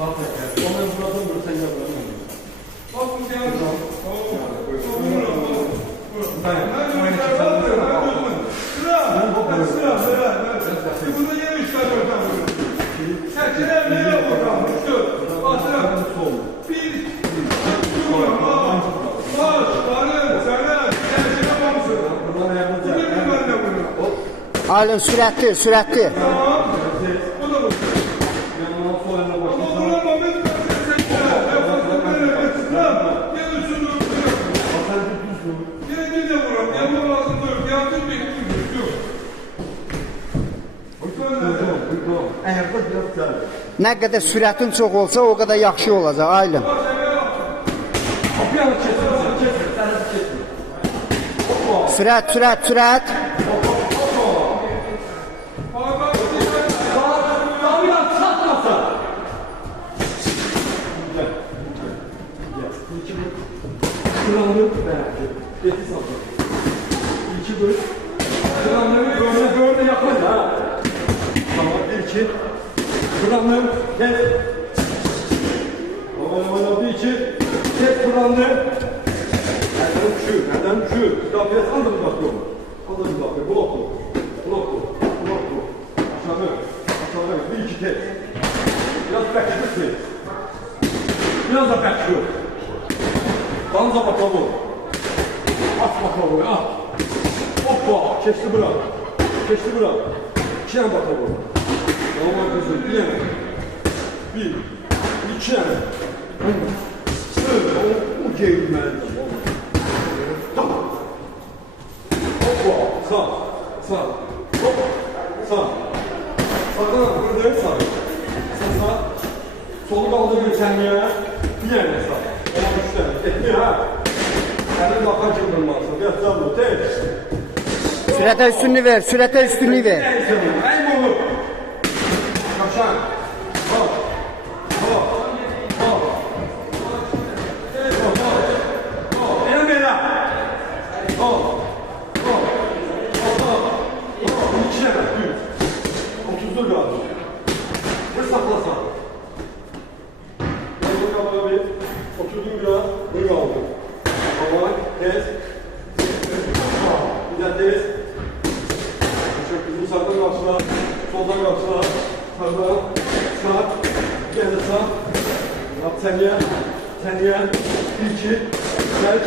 Ondan buradan bunu sen yapalım. Bak bu geldi. Burada yine 3 tane oradan vuruyor. Çekiler nereye oradan vuruyor? Basın. Bir. Baş, barın, sana. Çekiler yapamazsın. Burada bir bende vuruyor. Aylin sürətli, sürətli. Tamam. O da vuruyor. Ama buna moment çekiler. Yapasın böyle geçsinler. Gel üçünü vuruyor. Yine de vuruyor. Yapma lazım diyor. Yardım bekliyor. Nə qədər sürətin çox olsa, o qədər yaxşı olacaq Aylin. Sürət, sürət, sürət. Böyle yapın ha. Tamam, bir iki. Buranın kes. Bana bir iki. Kes buranın. Neden şu? Kapıya sandım bakıyorum. Sandım bakıyorum. Bloklu. Aşağı. Bir iki kes. Biraz bekletirsin. Biraz da bekliyor. Danza bakalım. At bakalım. At. Hoppa. Keçti bura. İki yana bakalım. Normal gözüm. Bir yana. Bir. İki yana. Öyle. O geğilmeli. Tamam. Hoppa. Sağ. Hop. Sağ. Sağdan buradayım sağ. Sağ. Solu kaldı bir saniye. Bir yana sağ. Ona üç tane. Etmiyor ha. Senin bakan çıldırmazsın. Yatacağım bu. Tek. Sürətə üstünlük ver, sürətə üstünlük ver. Ey oğlum. Kaçan. Hop. En bela. Hop. İki yana. 30'dur galiba. Ne saklasan? Ben bunu kapalı bir. 30'dur galiba. Ne kaldı? Ama kes. Bir de tez. Bizim sağdan karşıla, soldan karşıla, sağdan, sağ, gel sağ. Yap seniye, bir iki, geç.